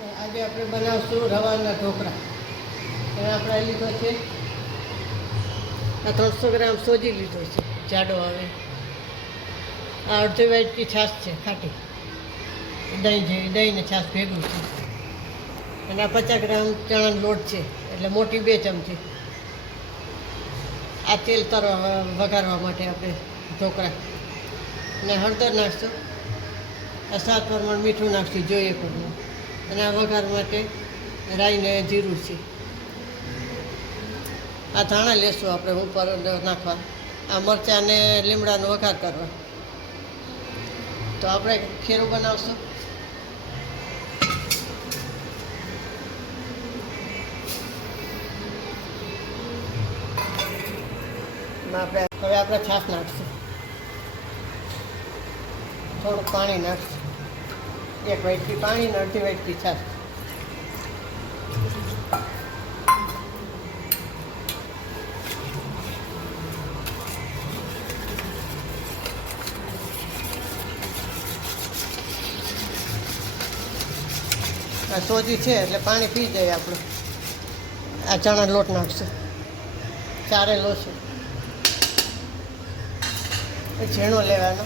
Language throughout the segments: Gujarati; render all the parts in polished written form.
આજે આપણે બનાવશું રવાના ઢોકળા. હવે આપણે લીધો છે આ 300 ગ્રામ સોજી લીધો છે જાડો. હવે આ અડધી વાટકી છાશ છે ખાટી, દહીં જેવી, દહીં ને છાશ ભેગું છે. અને આ 50 ગ્રામ ચણાનો લોટ છે, એટલે મોટી 2 ચમચી. આ તેલ વઘારવા માટે આપણે ઢોકળા. અને હળદર નાખશું. આ 7 પ્રમાણ મીઠું નાખશું જોઈએ પ્રમાણે. અને આ વઘાર માટે રાઈને જીરું છે. આ ધાણા લેશું આપણે ઉપર નાખવા. આ મરચાં ને લીમડાનો વઘાર કરવા. તો આપણે ખીરું બનાવશું. હવે આપણે છાશ નાખશું, થોડુંક પાણી નાખશું. 1 વાટકી પાણી ને અડધી વાટકી છાશ. આ સોજી છે એટલે પાણી પી જાય આપણું. આ ચણા લોટ નાખશું, ચારેલો છે, ઝીણો લેવાનો.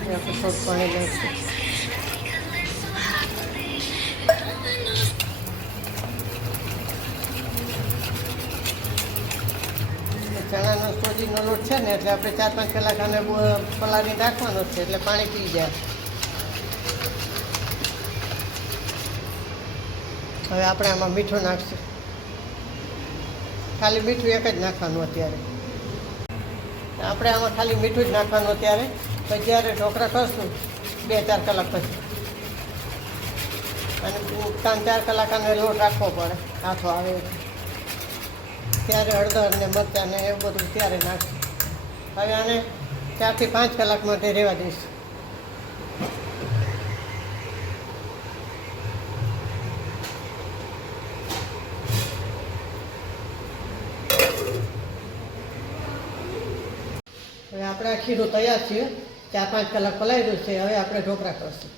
આપણે થોડું પાણી નાખશું. ચણાનો સોજીનો લોટ છે ને એટલે આપણે 4-5 કલાક આને પલાળી રાખવાનો છે, એટલે પાણી પી જાય. હવે આપણે આમાં મીઠું નાખશું. ખાલી મીઠું એક જ નાખવાનું અત્યારે. આપણે આમાં ખાલી મીઠું જ નાખવાનું અત્યારે. પછી જ્યારે ઢોકળા કરશું 2-4 કલાક પછી, અને 3-4 કલાક આને લોટ રાખવો પડે, હાથો આવે ત્યારે હળદર ને મરચાં ને એવું બધું ત્યારે નાખશું. હવે આને 4 થી 5 કલાક માટે રહેવા દઈશું. હવે આપણે આ ખીરું તૈયાર છે. 4-5 કલાક પલાળ્યું છે. હવે આપણે ઢોકળા કરશું.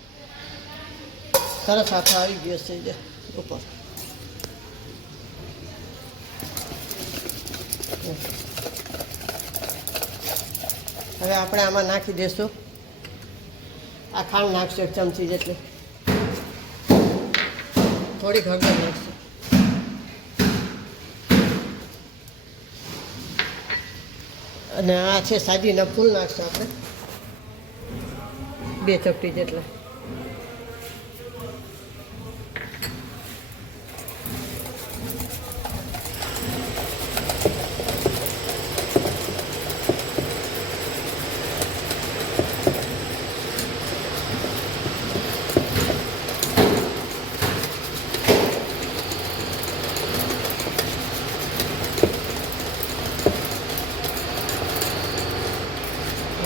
સરસ હાથો આવી ગયો છે ઉપર. હવે આપણે આમાં નાખી દઈશું. આ ખાંડ નાખશું 1 ચમચી જેટલી. થોડીક હળદર નાખશું. અને આ છે સાજીના ફૂલ નાખશું આપણે 2 ચપટી જેટલા.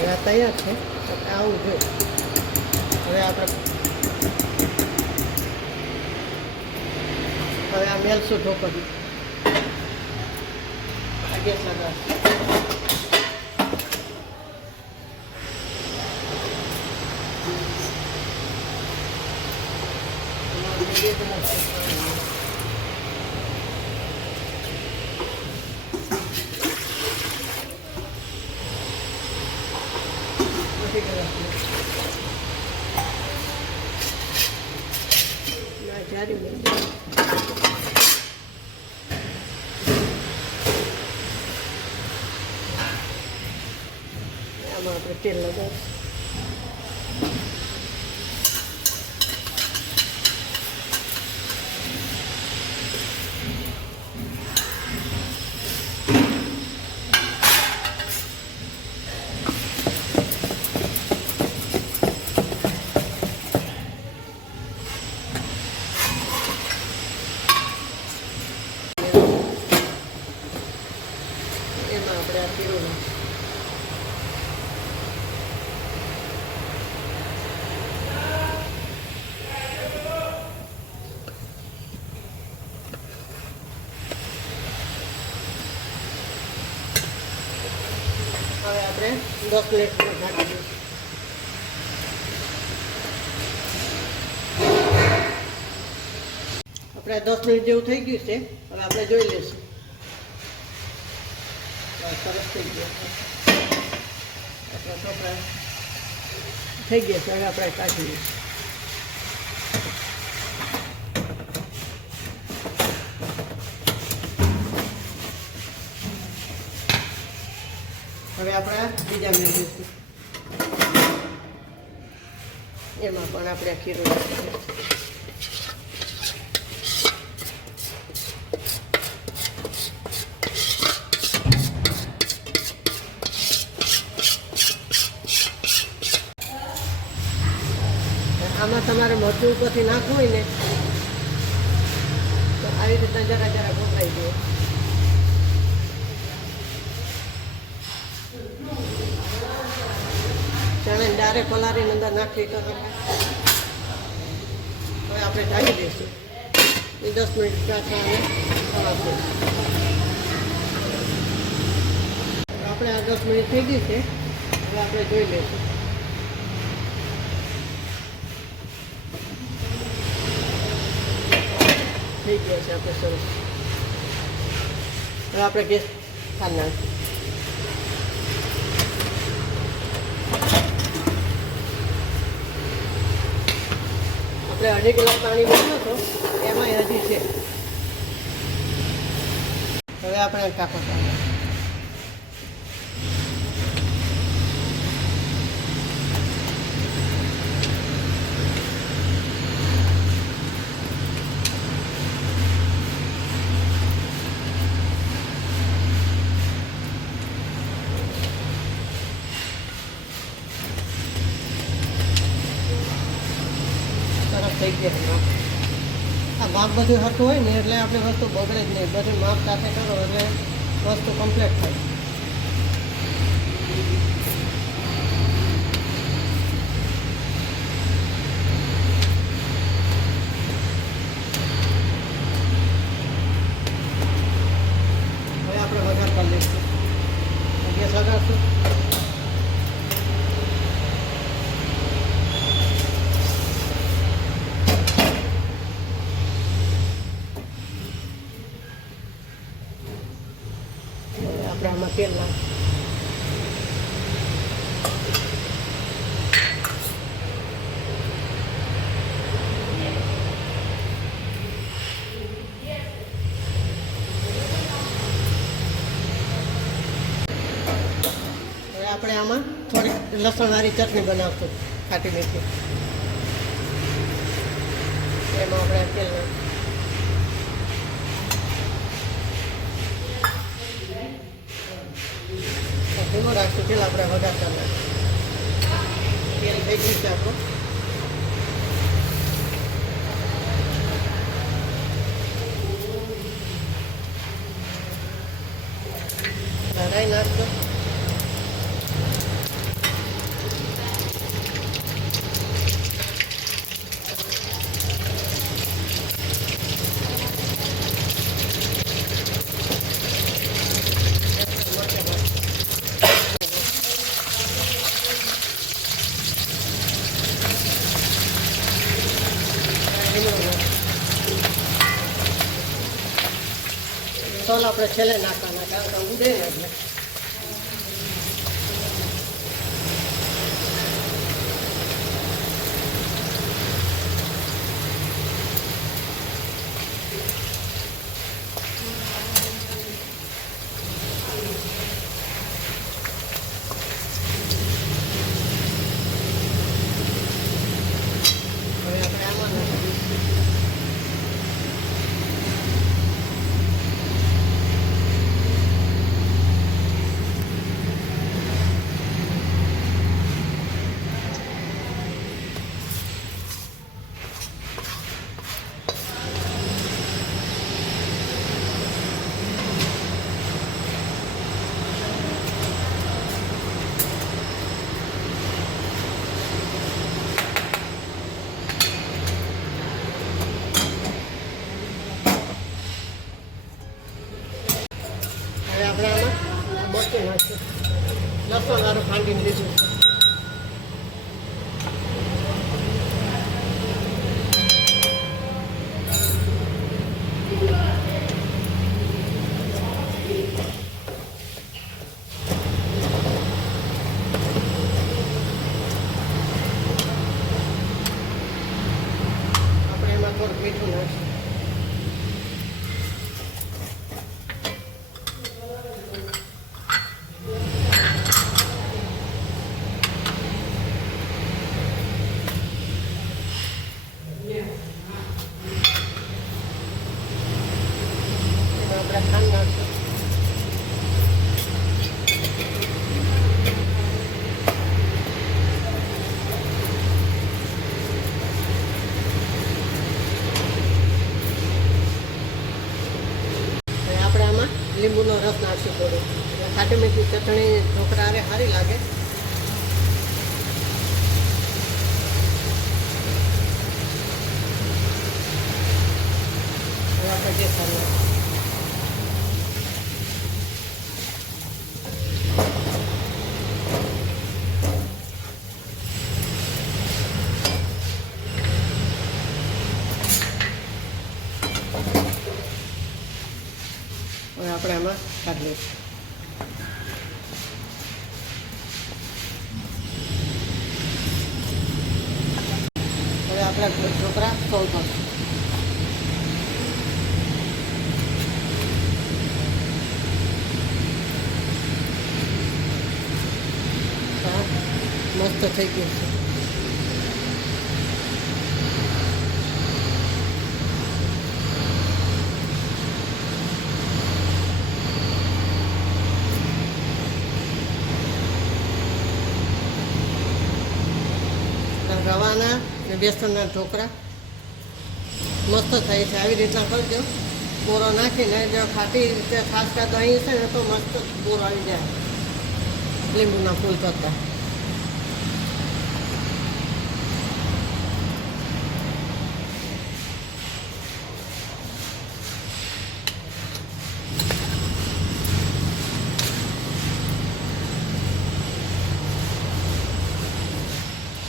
આ તૈયાર છે. આવું જોઈએ. હવે આ મેલશું ઢોકળી. આ ગેસ લગાવશું. જારી બની આમાં આપણે તેલ લગાવીશું. એમાં આપણે આ પીળું નાખીશું. 10 મિનિટ ઢાંકી દઈશું. આપણે 10 મિનિટ જેવું થઈ ગયું છે. હવે આપણે જોઈ લઈશું. સરસ થઈ ગયો આપણા ઢોકળા થઈ ગયા છે. હવે આપણે કાઢી લઈશું. હવે આપણે બીજા મેળવીશું. એમાં પણ આપણે ખીરું નાખીશું. આમાં તમારે મરચું ઉપરથી નાખવું હોય ને તો આવી રીતના જરા જરા ભોગવાઈ દો. ચણે ડાયરેક્ટ પલાળીને અંદર નાખી તો હવે આપણે ઢાંકી દઈશું. એ 10 મિનિટ ચણાને પલાળશું. આપણે આ 10 મિનિટ થઈ ગઈ છે. હવે આપણે જોઈ લઈશું. થઈ ગયા છે આપણે સરસ. હવે આપણે ગેસ ખાલી નાખીશું. આપણે 2.5 ગ્લાસ પાણી મૂક્યો હતો એમાંય હજી છે. હવે આપણે કાપો થઈ ગયા. આ માપ બધું સરખું હોય ને એટલે આપણી વસ્તુ બગડે જ નહીં. બધું માપ સાથે કરો એટલે વસ્તુ કમ્પ્લીટ થાય. હવે આપણે વઘાર કરી લઈશું. ગેસ લગાડશું. આપણે આમાં તેલ નાખીશું. હવે આપણે આમાં થોડીક લસણવાળી ચટણી બનાવશું, ખાટી મીઠી. એમાં આપણે તેલ નાખીશું. ધીમો રાખશું. તેલ આપણે વઘાર કરી નાખીશું. તેલ થઈ ગયું છે આપણું. રાઈ નાખજો. તલ આપણે છેલ્લે નાખવાના, કારણ કે ઉડે ને એટલે. હવે આપણે આમાં નાખીશું. બેસન વાળું ખાંડીને લીધું છે. આપણે એમાં થોડું મીઠું નાખીશું. આપણે ખાંડ નાખશું. આપણે આમાં લીંબુનો રસ નાખશું થોડો. ખાટી મીઠી ચટણી ઢોકળા હારે સારી લાગે. હવે આપણે જે સારું હવે આપણે આમાં કાઢી લઈશું. હવે આપણે ઢોકળા સોલ્વ કરશું. મસ્ત થઈ ગયું છે. રવાના ને બેસનના ઢોકળા મસ્ત થાય છે. આવી રીતના કરજો. બોરો નાખીને જો ખાટી રીતે ખાસ કાં તો અહીં છે ને તો મસ્ત બોરો આવી જાય લીંબુના ફૂલ કરતાં.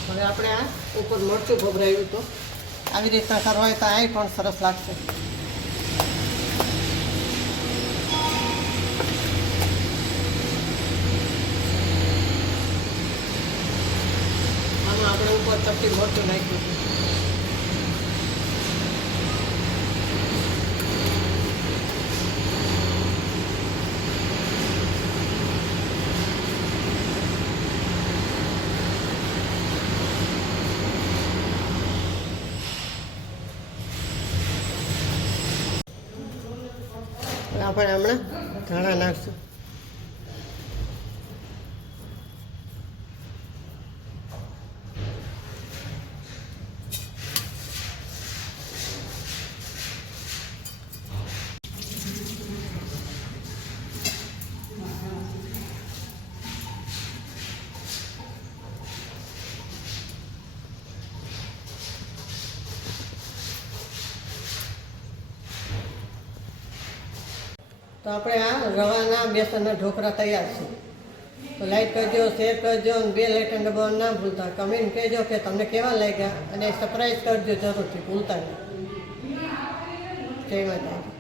હવે આપણે આ ઉપર મરચું ભભરાયું તો આવી રીતના કરવા હોય તો આ પણ સરસ લાગશે. આમાં આપણે ઉપર ચપટી મરચું નાખ્યું છે. આપણે હમણાં ધાણા નાખશું. તો આપણે આ રવાના બેસનના ઢોકળા તૈયાર છે. તો લાઈક કરજો, શેર કરજો અને બેલ આઇકન દબાવવાનું ના ભૂલતા. કમેન્ટ કહેજો કે તમને કેવા લાગ્યા અને સબસ્ક્રાઈબ કરજો જરૂરથી ભૂલતા નહીં. જય માતાજી.